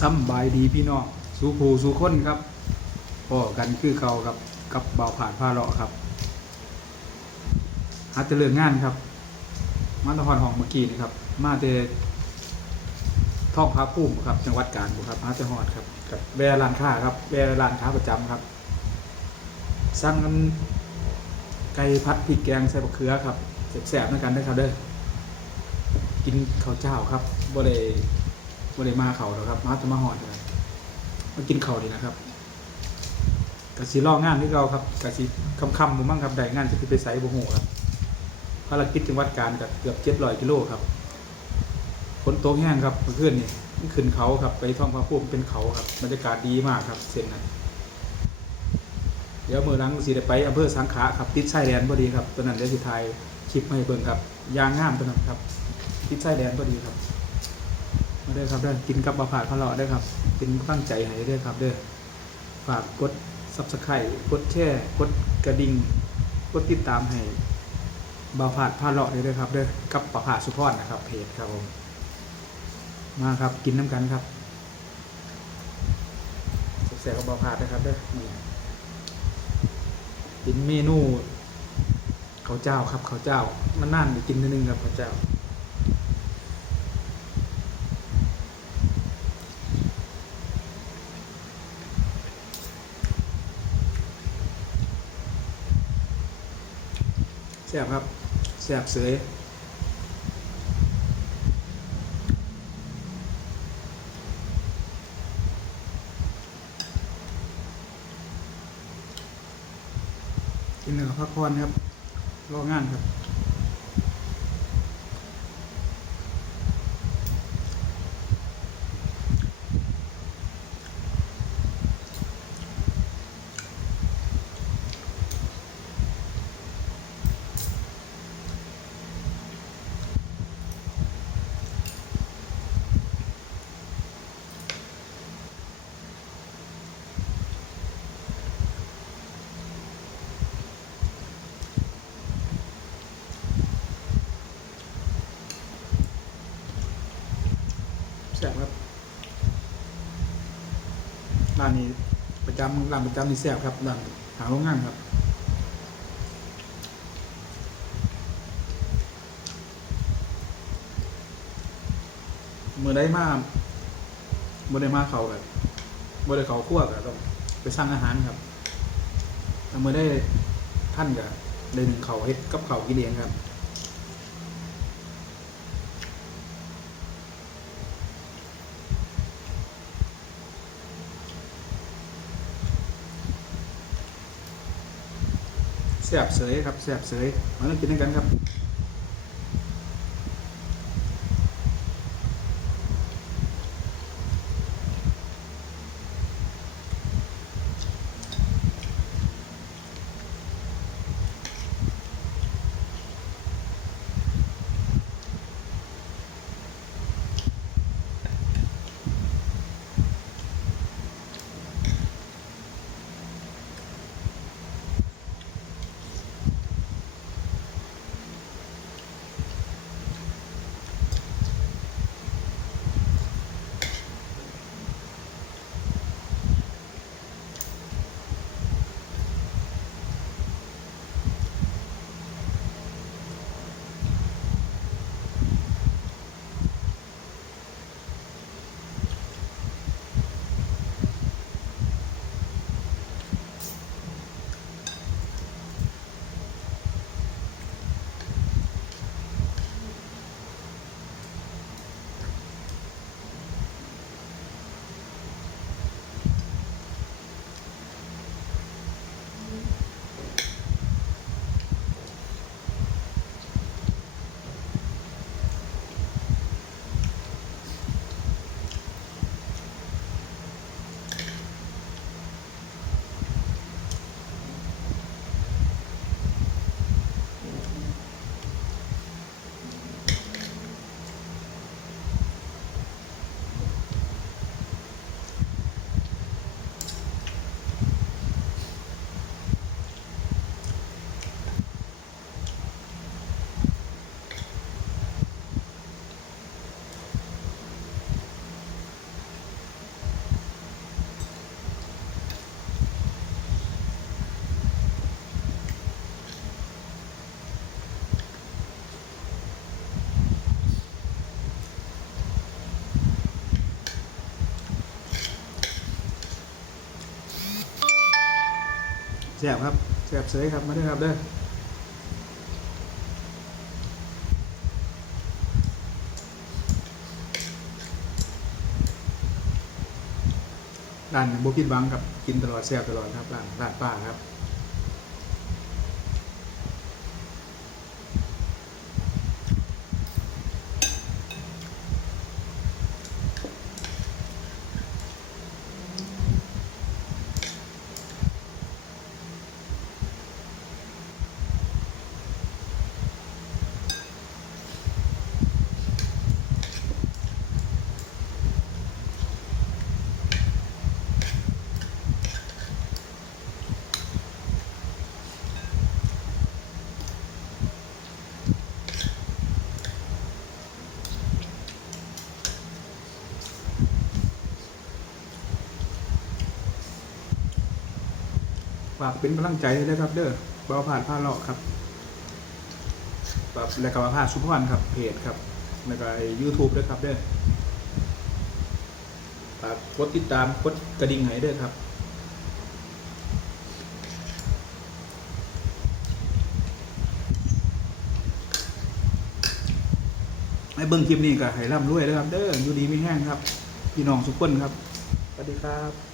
ซ้ำบายดีพี่น้องสู่ผู้สู่คนครับพ่อกันคือเขาครับกับเบาผ่านผ้าเลาะครับหาแต่เรื่องงานครับ มาตะพรห้องเมื่อกี้นี่ครับ มาแต่ท่องพระพุ่มครับจังหวัดกาญบุรีครับมาแต่ฮอดครับกับแวร์ร้านค้าครับแวร์ร้านค้าประจำครับสั่งกันไก่พัดพริกแกงใส่บะเขือครับแสบๆด้วยกันนะครับเด้อกินข้าวเจ้าครับบ่ได้ บริมาเขาหรอกครับ มาจะมาหอดเลยมากินเขาดีนะครับกะสีล่องานที่เราครับกะสีคำคำๆผมมั่งครับได้งานจะไปใส่บุหูครับภารกิจจังหวัดการกับเกือบเจ็ดร้อยกิโลครับฝนตกแห้งครับเมื่อคืนนี่มันขึ้นเขาครับ ไปท่องพระพุ่มเป็นเขาครับบรรยากาศดีมากครับ เส้นนั้นเดี๋ยวมือหลังสีได้ไปอำเภอสังขะครับติดชายแดนพอดีครับตอนนั้นเดี๋ยวสิไทยคลิปมาให้เบิ่งครับยางงามตอนนั้นครับ ติดชายแดนพอดีครับ เด้อครับเด้อกินกับบะผาดพะเลาะเด้อครับ เป็นตั้งใจให้เด้อครับเด้อฝากกด subscribe กดแชร์กดกระดิ่งกดติดตามให้บะผาดพะเลาะเด้อครับเด้อกับบะผาดสุพรนะครับ เพจครับผมมาครับกินน้ำกันครับแซ่บกับบะผาดนะครับเด้อกินเมนูข้าวเจ้าครับข้าวเจ้ามันน่านไปกินนิดนึงครับข้าวเจ้า ซ่บครับแซ่บเสยกินเหนือพักผ่อนครับรองานครับ ซ่บครับร้านนี้ประจำร้านประจำนี่แซ่บครับร้านหาโรงงานครับเมื่อได้มาเมื่อได้มาเขาแบบเมื่อได้เขาคั่วกับต้องไปสั่งอาหารครับเมื่อได้ท่านกับได้หนึ่งเขาเฮ็ดกับเขากินเองครับ แซ่บเสยครับแสบเสยมาเริ่มกินด้วยกันครับ แซ่บครับแซ่บเสยครับมาด้วยครับเด้อร้านบุพิดหวังกับกินตลอดแซ่บตลอดครับร้านร้านป้าครับ ฝากเป็นกำลังใจด้วยครับ เด้อเบาผ่านผ้าเลาะครับแบบแล้วก็มาผ่านซุปเปอร์วันครับเพจครับแล้วก็ยูทูบด้วยครับเด้อฝากกดติดตามกดกระดิ่งให้ด้วยครับให้เบิ่งคลิปนี้ก็ให้ร่ำรวยเลยครับ เด้ออยู่ดีไม่แห้งครับ พี่น้องทุกคนครับ สวัสดีครับ